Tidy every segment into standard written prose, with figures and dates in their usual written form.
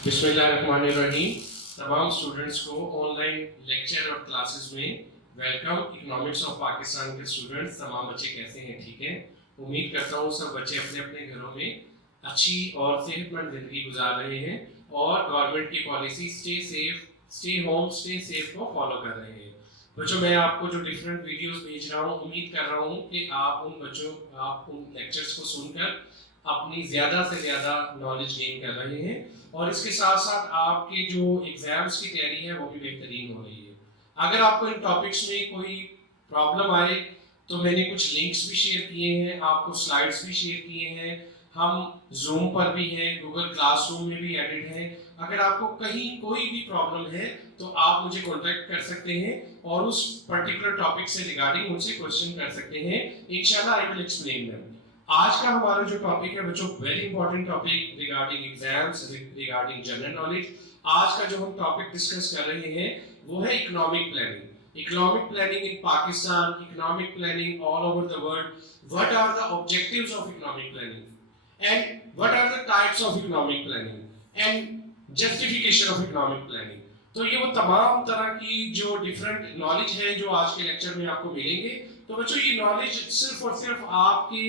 बिस्मिल्लाहिर्रहमानिर्रहीम। तमाम स्टूडेंट्स को ऑनलाइन लेक्चर और क्लासेस में वेलकम। इकोनॉमिक्स ऑफ पाकिस्तान के स्टूडेंट्स, तमाम बच्चे कैसे हैं? ठीक हैं। उम्मीद करता हूँ सब बच्चे अपने अपने घरों में अच्छी और सेहतमंद ज़िंदगी गुजार रहे हैं और गवर्नमेंट की policy stay safe, stay home, stay safe को फॉलो कर रहे हैं। बच्चों, मैं आपको जो डिफरेंट वीडियोस भेज रहा हूँ, उम्मीद कर रहा हूँ कि आप उन लेक्चर्स को सुनकर अपनी ज़्यादा से ज़्यादा नॉलेज गेन कर रहे हैं और इसके साथ साथ आपके जो एग्जाम्स की तैयारी है वो भी बेहतरीन हो रही है। अगर आपको इन टॉपिक्स में कोई प्रॉब्लम आए तो मैंने कुछ लिंक्स भी शेयर किए हैं, आपको स्लाइड्स भी शेयर किए हैं, हम जूम पर भी हैं, गूगल क्लासरूम में भी एडिट हैं। अगर आपको कहीं कोई भी प्रॉब्लम है तो आप मुझे कांटेक्ट कर सकते हैं और उस पर्टिकुलर टॉपिक से रिगार्डिंग मुझसे क्वेश्चन कर सकते हैं। इंशाल्लाह आई विल एक्सप्लेन देम। आज का हमारा जो टॉपिक है बच्चों, very important topic regarding exams, regarding general knowledge. आज का जो हम टॉपिक डिस्कस कर रहे हैं वो है economic planning. Economic planning in Pakistan, economic planning all over the world. What are the objectives of economic planning and what are the types of economic planning and justification of economic planning. तो ये वो तमाम तरह की जो different knowledge है जो आज के लेक्चर में आपको मिलेंगे। तो बच्चों, ये नॉलेज सिर्फ और सिर्फ आपके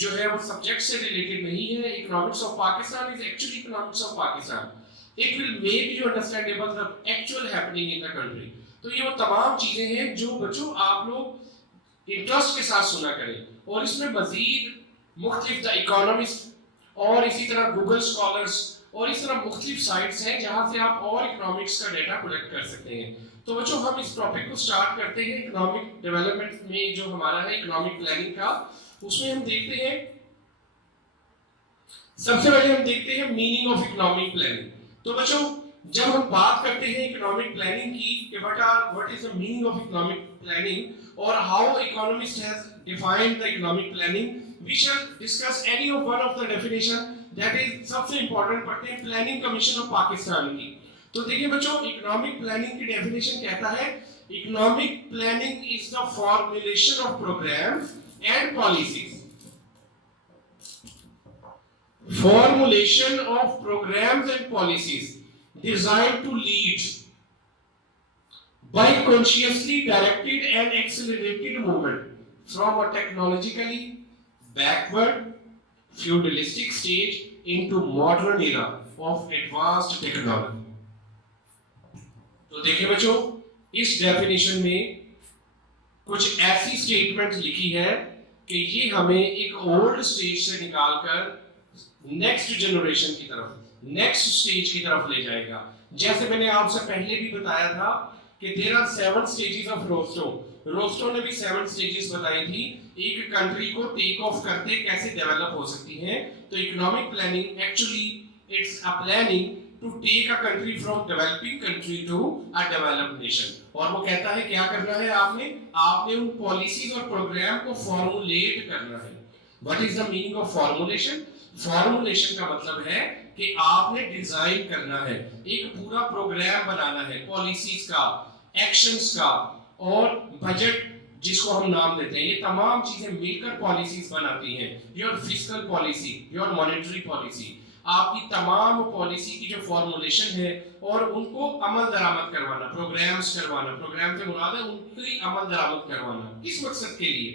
जो है वो सब्जेक्ट से रिलेटेड नहीं है। Economics of Pakistan is actually economics of Pakistan. It will make you understandable the actual happening in the country. तो ये वो तमाम चीजें हैं जो बच्चों आप लोग इंटरेस्ट के साथ सुना करें और इसमें मजीद मुख्तलिफ द इकोनॉमिस्ट और इसी तरह गूगल स्कॉलर्स और इस तरह मुख्तलिफ साइट्स हैं जहां से आप और इकोनॉमिक्स का डेटा कलेक्ट कर सकते हैं। तो बच्चों, हम इस टॉपिक को स्टार्ट करते हैं। इकोनॉमिक डेवलपमेंट में जो हमारा है इकोनॉमिक प्लानिंग का, उसमें हम देखते हैं, सबसे पहले हम देखते हैं मीनिंग ऑफ इकोनॉमिक प्लानिंग। तो बच्चों, जब हम बात करते हैं इकोनॉमिक प्लानिंग की कि what is the meaning of economic planning और how economist has defined the economic planning, we shall discuss any of one of the definition. That is सबसे इंपॉर्टेंट पढ़ते हैं प्लानिंग कमीशन ऑफ पाकिस्तान की। तो देखिए बच्चों, इकोनॉमिक प्लानिंग की definition कहता है economic planning is the formulation of programmes and policies. Formulation of programs and policies designed to lead by consciously directed and accelerated movement from a technologically backward feudalistic stage into modern era of advanced technology. तो देखिए बच्चों, इस definition में कुछ ऐसी statement लिखी है कि ये हमें एक ओल्ड स्टेज से निकालकर नेक्स्ट जनरेशन की तरफ, नेक्स्ट स्टेज की तरफ ले जाएगा। जैसे मैंने आपसे पहले भी बताया था कि there are 7 stages of Rosto. Rosto ने भी 7 स्टेजेस बताई थी एक कंट्री को टेक ऑफ करते कैसे डेवलप हो सकती है। तो economic planning actually it's a planning to take a country from developing country to a developed nation. और वो कहता है क्या करना है, आपने उन पॉलिसीज और प्रोग्राम को फॉर्मुलेट करना है। What is the meaning of formulation? Formulation का मतलब है कि आपने डिजाइन करना है, एक पूरा प्रोग्राम बनाना है, पॉलिसीज का, एक्शंस का और बजट जिसको हम नाम देते हैं। ये तमाम चीजें मिलकर पॉलिसीज बनाती हैं। Your fiscal policy, your monetary policy, आपकी तमाम पॉलिसी की जो फॉर्मुलेशन है और उनको अमल दरामद करवाना, प्रोग्राम्स करवाना, प्रोग्राम से मुराद है उनकी अमल दरामद करवाना। किस मकसद के लिए?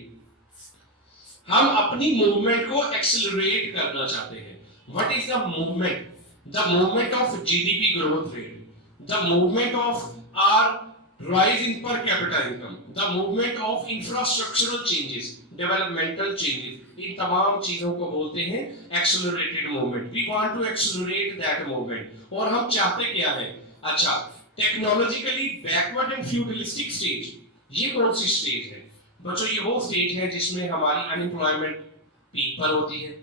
हम अपनी मूवमेंट को एक्सेलरेट करना चाहते हैं। What is the movement? The movement of GDP growth rate, the movement of or rise in per capita income, the movement of infrastructural changes, developmental changes. इन तमाम चीजों को बोलते हैं accelerated movement. We want to accelerate that movement. और हम चाहते क्या है? अच्छा, technologically backward and feudalistic stage. ये कौन सी स्टेज है बच्चों? ये वो स्टेज है जिसमें हमारी अनएम्प्लॉयमेंट पीक पर होती है,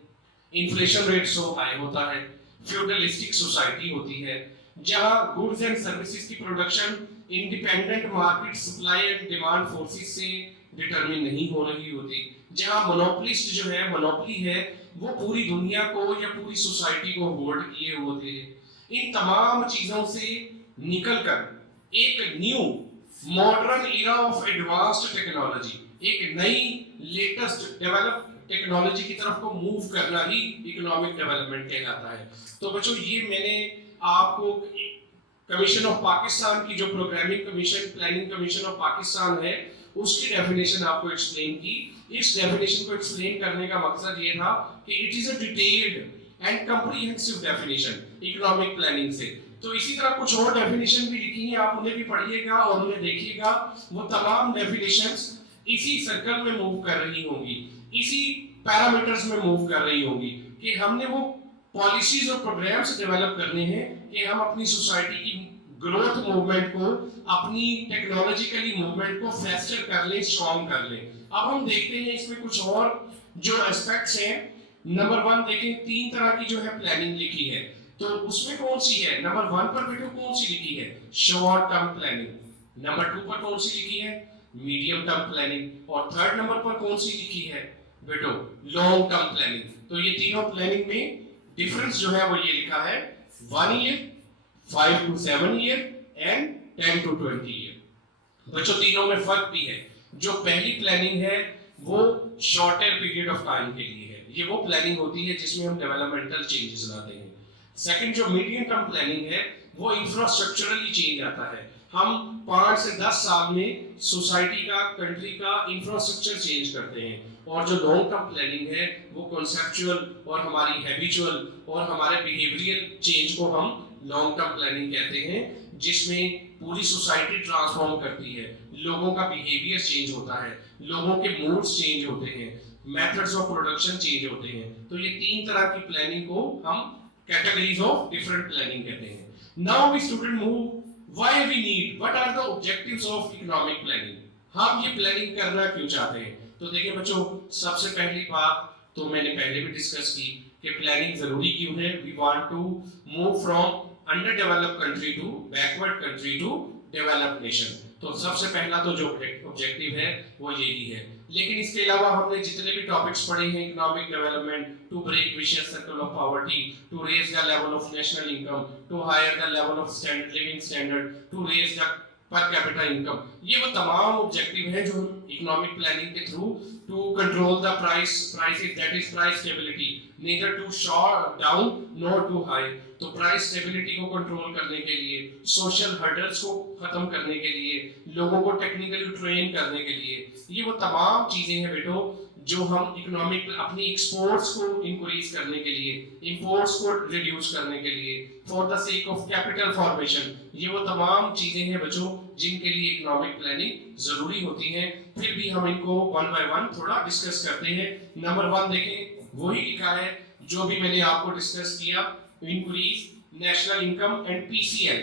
इन्फ्लेशन रेट सो हाई होता है, फ्यूडलिस्टिक सोसाइटी होती है, जहां गुड्स एंड सर्विसेज की production independent market supply and demand forces से डिटरमिन नहीं हो रही होती, जहां मोनोपोलिस्ट जो है, मोनोपोली है, वो पूरी दुनिया को या पूरी सोसाइटी को होल्ड किए होते हैं। इन तमाम चीजों से निकलकर एक new modern era of advanced technology, एक नई लेटेस्ट डेवलप टेक्नोलॉजी की तरफ को मूव करना ही इकोनॉमिक डेवलपमेंट कहलाता है। तो बच्चों, ये मैंने आपको कमीशन ऑफ पाकिस्तान की जो programming commission planning commission of Pakistan है उसकी डेफिनेशन आपको एक्सप्लेन की। इस डेफिनेशन को एक्सप्लेन करने का मकसद ये था कि it is a detailed and comprehensive definition economic planning से। तो इसी तरह कुछ और डेफिनेशन भी लिखी है, आप उन्हें भी पढ़िएगा और उन्हें देखिएगा। वो तमाम डेफिनेशंस इसी सर्कल में मूव कर रही होंगी, इसी पैरामीटर्स में मूव कर रही होंगी कि हमने वो पॉलिसीज और प्रोग्राम्स डेवलप करने हैं कि हम अपनी सोसाइटी की ग्रोथ मूवमेंट को, अपनी टेक्नोलॉजिकली मूवमेंट को फेस्टर कर लें, स्ट्रॉन्ग कर लें। अब हम देखते हैं इसमें कुछ और जो एस्पेक्ट्स हैं। नंबर 1 देखें, 3 तरह की जो है प्लानिंग लिखी है, तो उसमें कौन सी है? नंबर 1 पर बेटो कौन सी लिखी है? Short term planning. नंबर 2 पर कौन सी लिखी है? Medium term planning. और थर्ड नंबर पर कौन सी लिखी है बेटो? Long term planning. तो ये तीनों प्लानिंग में डिफरेंस जो है वो ये लिखा है 1 year, 5 to 7 year and 10 to 20 year. बच्चों तीनों में फर्क भी है। जो पहली प्लानिंग है वो शॉर्टर पीरियड ऑफ टाइम के लिए है, ये वो प्लानिंग होती है जिसमें हम डेवलपमेंटल चेंजेस लाते हैं। सेकंड जो मीडियम टर्म प्लानिंग है वो इंफ्रास्ट्रक्चरली चेंज आता है। हम 5 से 10 साल में सोसाइटी का, कंट्री का इंफ्रास्ट्रक्चर चेंज करते हैं। और जो लॉन्ग टर्म प्लानिंग है वो कॉन्सेप्चुअल और हमारी हैबिचुअल और हमारे बिहेवियरल चेंज को हम लॉन्ग टर्म प्लानिंग कहते हैं, जिसमें पूरी सोसाइटी ट्रांसफॉर्म करती है, लोगों का बिहेवियर चेंज होता है, लोगों के मूड्स चेंज होते हैं, मेथड्स ऑफ प्रोडक्शन चेंज होते हैं। तो ये 3 तरह की प्लानिंग को हम कैटेगरीज ऑफ डिफरेंट प्लानिंग कहते हैं। Now we student move why we need, what are the objectives of economic planning. हम ये प्लानिंग करना क्यों चाहते हैं? तो देखिए बच्चों, सबसे पहली बात तो मैंने पहले भी डिस्कस की कि प्लानिंग जरूरी क्यों है। We want to move from underdeveloped country to backward country to developed nation. तो सबसे पहला तो जो ऑब्जेक्टिव है वो यही है। लेकिन इसके अलावा हमने जितने भी टॉपिक्स पढ़े हैं, economic development, to break vicious circle of poverty, to raise the level of national income, to higher the level of living standard, to raise the per capita income, ये वो तमाम ऑब्जेक्टिव है जो इकोनॉमिक प्लानिंग के through to control the prices, that is price stability, neither too short down nor too high. तो price stability को control करने के लिए, सोशल हर्डल्स को खत्म करने के लिए, लोगों को टेक्निकली ट्रेन करने के लिए, ये वो तमाम चीजें हैं बेटो जो हम इकोनॉमिक अपनी एक्सपोर्ट्स को इंक्रीज करने के लिए, इंपोर्ट्स को रिड्यूस करने के लिए, for the sake of capital formation, ये वो तमाम चीजें हैं बच्चों जिनके लिए इकोनॉमिक प्लानिंग जरूरी होती है। फिर भी हम इनको वन बाय वन थोड़ा डिस्कस करते हैं। नंबर 1 देखें, वही लिखा है जो भी मैंने आपको डिस्कस किया, increase national income and PCI.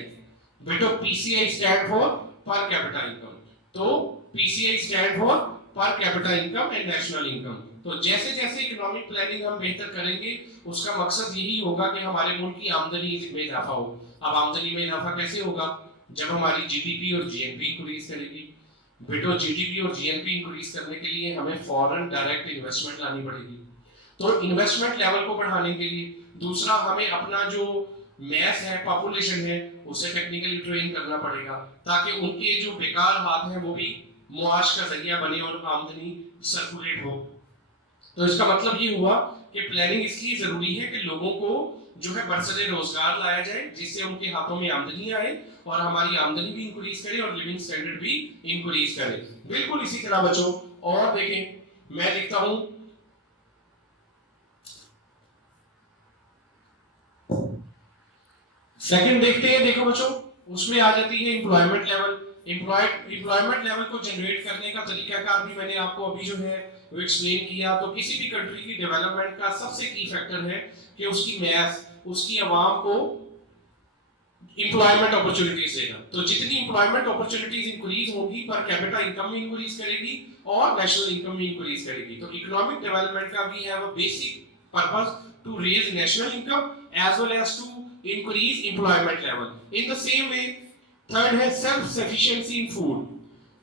बेटो PCI stand for per capita income, तो PCI stand for per capita income and national income. तो जैसे जैसे इकोनॉमिक प्लानिंग हम बेहतर करेंगे उसका मकसद यही होगा कि हमारे मुल्क की आमदनी में इजाफा हो। अब आमदनी में इजाफा कैसे होगा? जब हमारी जीडीपी और जीएनपी इंक्रीज करेगी। बेटो जीडीपी और जीएनपी इंक्रीज करने के लिए हमें फॉरेन डायरेक्ट इन्वेस्टमेंट लानी पड़ेगी। तो इन्वेस्टमेंट लेवल को बढ़ाने के लिए, दूसरा हमें अपना जो मैस है, पॉपुलेशन है, उसे टेक्निकली ट्रेन करना पड़ेगा ताकि उनके जो बेकार हाथ हैं वो भी मुआश का जरिया बने और आमदनी सर्कुलेट हो। तो इसका मतलब ये हुआ कि प्लानिंग इसलिए जरूरी है कि लोगों को जो है बरसरे रोजगार लाया जाए जिससे उनके हाथों में आमदनी आए और हमारी आमदनी भी इंक्रीज करे और लिविंग स्टैंडर्ड भी इंक्रीज करे। बिल्कुल इसी तरह बच्चों और देखें, मैं लिखता हूं सेकंड देखते हैं। देखो बच्चों, उसमें आ जाती है एम्प्लॉयमेंट लेवल। एम्प्लॉयमेंट लेवल को जनरेट करने का तरीकाकार भी मैंने आपको अभी जो है वो एक्सप्लेन किया। तो किसी भी कंट्री की डेवलपमेंट का सबसे की फैक्टर है कि उसकी मैस, उसकी आवाम को एम्प्लॉयमेंट अपॉर्चुनिटीज देगा। तो जितनी एम्प्लॉयमेंट अपॉर्चुनिटीज इंक्रीज होगी पर कैपिटा इनकम भी इंक्रीज करेगी और नेशनल इनकम भी इंक्रीज करेगी। तो इकोनॉमिक डेवलपमेंट का we have a basic purpose to raise national income as well as to increase employment level. In the same way, third है self-sufficiency in food.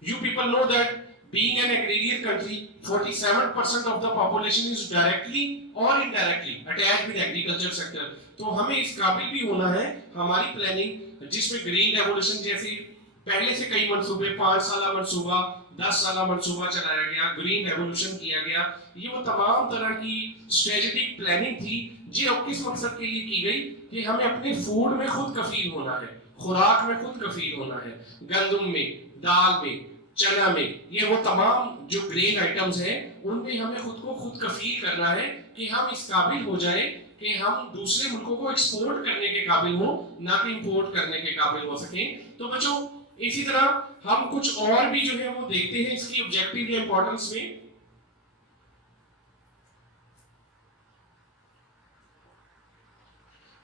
You people know that being an agrarian country, 47% of the population is directly or indirectly attached with agriculture sector. तो हमें इस काबिल भी होना है हमारी planning जिसमें ग्रीन रेवोल्यूशन जैसी पहले से कई मंसूबे, 5 साला मंसूबा, 10 साला मंसूबा चलाया गया, ग्रीन रेवोल्यूशन किया गया। ये वो तमाम तरह की स्ट्रेटेजिक प्लानिंग थी ये किस मकसद के लिए की गई कि हमें अपने फूड में खुद कफील होना है, खुराक में खुद कफील होना है, गंदम में, दाल में, चना में, ये वो तमाम जो ग्रेन आइटम्स हैं उनमें हमें खुद को खुद कफील करना है कि हम इस काबिल हो जाए कि हम दूसरे मुल्कों को एक्सपोर्ट करने के काबिल हो, ना कि इंपोर्ट करने के काबिल हो सकें। तो बच्चों इसी तरह हम कुछ और भी जो है वो देखते हैं इसकी ऑब्जेक्टिव या इंपॉर्टेंस में।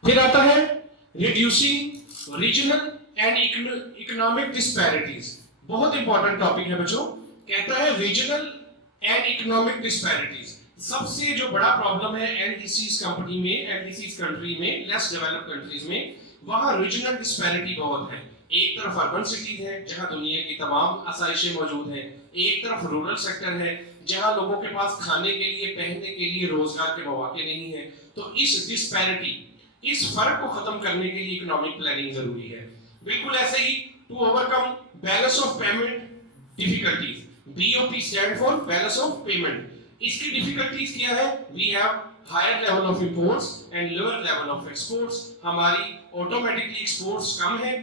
फिर आता है reducing regional and economic disparities, बहुत इंपॉर्टेंट टॉपिक है बच्चों। कहता है रीजनल एंड इकोनॉमिक डिस्पैरिटीज, सबसे जो बड़ा प्रॉब्लम है एलडीसीज कंपनी में, एलडीसीज कंट्री में, लेस डेवलप्ड कंट्रीज में, वहां रीजनल डिस्पैरिटी बहुत है। एक तरफ अर्बन सिटीज है जहां दुनिया की तमाम आसाइशें मौजूद हैं, एक तरफ रूरल सेक्टर है जहां लोगों के पास खाने के लिए, पहनने के लिए रोजगार के मौके नहीं है। तो इस डिस्पैरिटी, इस फर्क को खत्म करने के लिए इकोनॉमिक प्लानिंग जरूरी है। बिल्कुल ऐसे ही to overcome balance of payment difficulties, BOP stand for balance of payment. इसकी डिफिकल्टीज क्या है? We have higher level of imports and lower level of exports. हमारी ऑटोमेटिकली एक्सपोर्ट्स कम है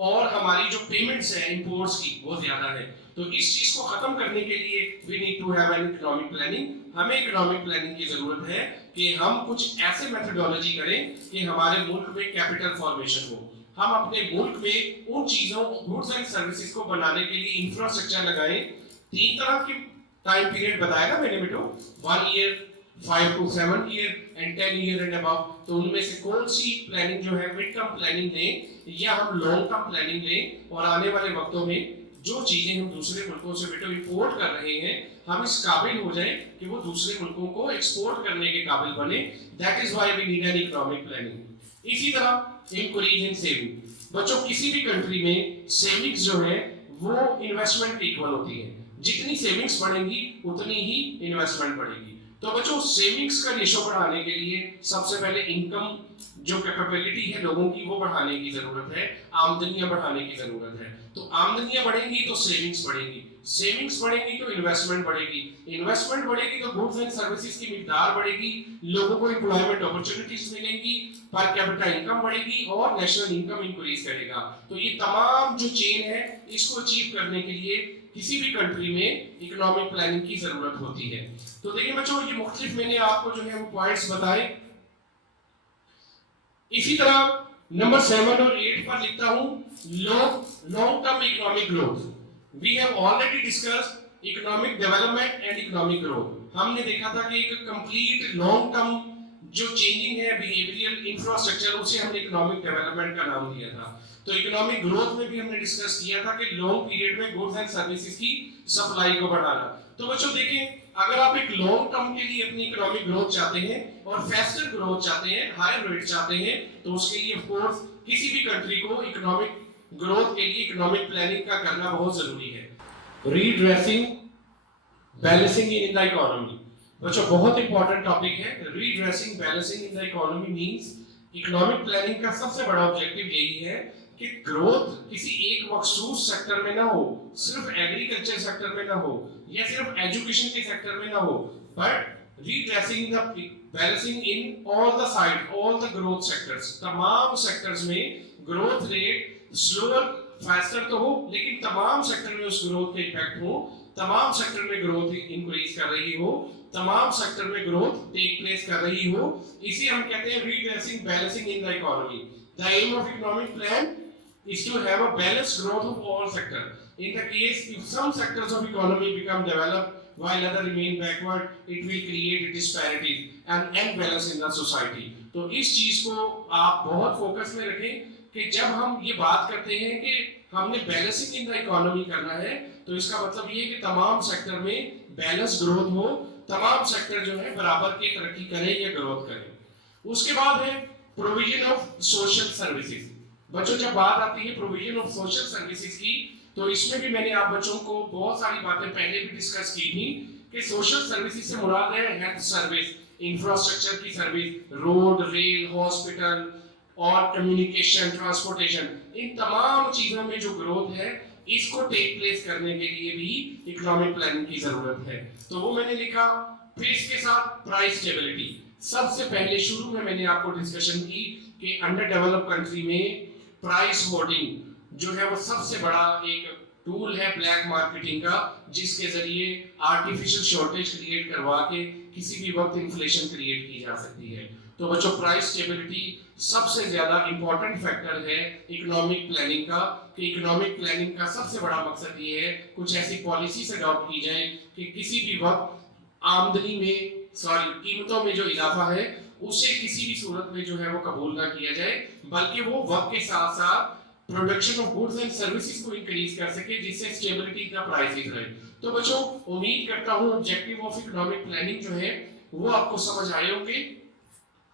और हमारी जो पेमेंट्स है इंपोर्ट्स की वो ज्यादा है। तो इस चीज को खत्म करने के लिए we need to have an economic planning. हमें इकोनॉमिक प्लानिंग की जरूरत है कि हम कुछ ऐसे मेथोडोलॉजी करें कि हमारे मुल्क में कैपिटल फॉर्मेशन हो, हम अपने मुल्क में उन चीजों, गुड्स एंड सर्विसेज को बनाने के लिए इंफ्रास्ट्रक्चर लगाएं। 3 तरह के टाइम पीरियड बताया ना मैंने बेटो, 1 year, 5 to 7 year and 10 year and above. तो उनमें से कौन सी प्लानिंग जो है मिड टर्म प्लानिंग लें या हम लॉन्ग टर्म प्लानिंग लें, और आने वाले वक्तों में जो चीजें हम दूसरे मुल्कों से बेटो इंपोर्ट कर रहे हैं हम इस काबिल हो जाएं कि वो दूसरे मुल्कों को एक्सपोर्ट करने के काबिल बने। That is why we need an economic planning. इसी तरह इंक्रीज इन सेविंग, बच्चों किसी भी कंट्री में सेविंग्स जो है वो इन्वेस्टमेंट के इक्वल होती है। जितनी सेविंग्स बढ़ेंगी उतनी ही इन्वेस्टमेंट बढ़ेगी। तो बच्चों सेविंग्स का रेशो बढ़ाने के लिए सबसे पहले इनकम जो कैपेबिलिटी है लोगों की वो बढ़ाने की जरूरत है, आमदनियां बढ़ाने की जरूरत है। तो आमदनियां बढ़ेंगी तो सेविंग्स बढ़ेगी, सेविंग्स बढ़ेगी तो इन्वेस्टमेंट बढ़ेगी, इन्वेस्टमेंट बढ़ेगी तो गुड्स एंड सर्विसेज की मिकदार बढ़ेगी, लोगों को एम्प्लॉयमेंट अपॉर्चुनिटीज मिलेंगी, पर कैपिटा इनकम बढ़ेगी और नेशनल इनकम इंक्रीज करेगा। तो ये तमाम जो चेन है इसको अचीव करने के लिए किसी भी कंट्री में इकोनॉमिक प्लानिंग की जरूरत होती है। तो देखिए बच्चों ये मुख्तलिफ मैंने आपको जो है वो पॉइंट्स बताए। इसी तरह नंबर 7 और 8 पर लिखता हूं long term economic growth. We have already discussed economic development and economic growth. हमने देखा था कि एक कंप्लीट लॉन्ग टर्म जो चेंजिंग है बिहेवियरल इंफ्रास्ट्रक्चर उसे हमने इकोनॉमिक डेवलपमेंट का नाम दिया था। तो इकोनॉमिक ग्रोथ में भी हमने डिस्कस किया था कि लॉन्ग पीरियड में गुड्स एंड सर्विसेज की सप्लाई को बढ़ाना। तो बच्चों देखें अगर आप एक लॉन्ग टर्म के लिए अपनी इकोनॉमिक ग्रोथ चाहते हैं और फास्टर ग्रोथ चाहते हैं, हायर रेट चाहते हैं, तो उसके लिए ऑफ कोर्स किसी भी कंट्री को इकोनॉमिक ग्रोथ के लिए इकोनॉमिक प्लानिंग का करना बहुत जरूरी है। Redressing balancing in the economy, बच्चों बहुत इंपॉर्टेंट टॉपिक है। Redressing balancing in the economy means economic planning का सबसे बड़ा ऑब्जेक्टिव यही है कि ग्रोथ किसी एक मखसूस सेक्टर में ना हो, सिर्फ एग्रीकल्चर सेक्टर में ना हो या सिर्फ एजुकेशन के सेक्टर में ना हो, but redressing the balancing in all the side, all the growth sectors. तमाम सेक्टर्स में ग्रोथ रेट स्लोअर फास्टर तो हो लेकिन तमाम सेक्टर में उस ग्रोथ का इफेक्ट हो, तमाम सेक्टर में ग्रोथ इंक्रीज कर रही हो, तमाम सेक्टर में ग्रोथ टेक प्लेस कर रही हो। इसे हम कहते हैं redressing balancing in the economy. The aim of economic plan is to have a balanced growth of all sectors. In the case if some sectors of economy become developed while other remain backward, it will create disparities and imbalance in the society. तो इस चीज को आप बहुत focus में रखें कि जब हम ये बात करते हैं कि हमने बैलेंसिंग इन द इकोनॉमी करना है तो इसका मतलब ये है कि तमाम सेक्टर में बैलेंस ग्रोथ हो, तमाम सेक्टर जो है बराबर की तरक्की करें या ग्रोथ करें। उसके बाद है प्रोविजन ऑफ सोशल सर्विसेज। बच्चों जब बात आती है प्रोविजन ऑफ सोशल सर्विसेज की तो इसमें भी मैंने आप बच्चों को बहुत सारी बातें पहले भी डिस्कस की थी कि सोशल सर्विसेज से मुराद है हेल्थ सर्विस, इंफ्रास्ट्रक्चर की सर्विस, रोड, रेल, हॉस्पिटल और कम्युनिकेशन, ट्रांसपोर्टेशन, इन तमाम चीजों में जो ग्रोथ है इसको टेक प्लेस करने के लिए भी इकोनॉमिक प्लानिंग की जरूरत है। तो वो मैंने लिखा। फिर इसके साथ प्राइस स्टेबिलिटी, सबसे पहले शुरू में मैंने आपको डिस्कशन की कि अंडर डेवलप्ड कंट्री में प्राइस होर्डिंग जो है वो सबसे बड़ा एक टूल है ब्लैक मार्केटिंग का, जिसके जरिए आर्टिफिशियल शॉर्टेज क्रिएट करवा के किसी भी वक्त इन्फ्लेशन क्रिएट की जा सकती है। तो बच्चों, प्राइस स्टेबिलिटी सबसे ज्यादा इंपॉर्टेंट फैक्टर है इकोनॉमिक प्लानिंग का, कि इकोनॉमिक प्लानिंग का सबसे बड़ा मकसद ये है कुछ ऐसी पॉलिसी से अडॉप्ट की जाए कि किसी भी वक्त आमदनी में कीमतों में जो इजाफा है उसे किसी भी सूरत में जो है वो कबूल ना किया जाए, बल्कि वो वक्त के साथ साथ production of goods and services को इंक्रीज कर सके, जिससे स्टेबिलिटी का प्राइसेस रहे। तो बच्चों, उम्मीद करता हूं ऑब्जेक्टिव ऑफ इकोनॉमिक प्लानिंग जो है वो आपको समझ आए होंगे।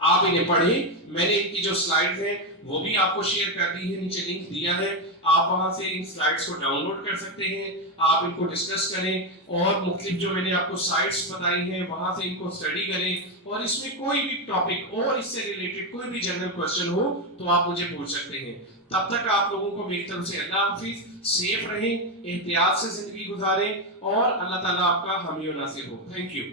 आप इन्हें पढ़ें, मैंने इनकी जो स्लाइड्स हैं वो भी आपको शेयर कर दी है, नीचे लिंक दिया है, आप वहां से इन स्लाइड्स को डाउनलोड कर सकते हैं, आप इनको डिस्कस करें और मुख्तलिफ जो मैंने आपको साइट्स बताई हैं वहां से इनको स्टडी करें, और इसमें कोई भी टॉपिक और इससे रिलेटेड कोई भी जनरल क्वेश्चन हो तो आप मुझे पूछ सकते हैं। तब तक आप लोगों को मेरी तरफ से अल्लाह हाफिज, सेफ रहें, एहतियात से जिंदगी गुजारें और अल्लाह ताला आपका हामी और नासिर हो। Thank you.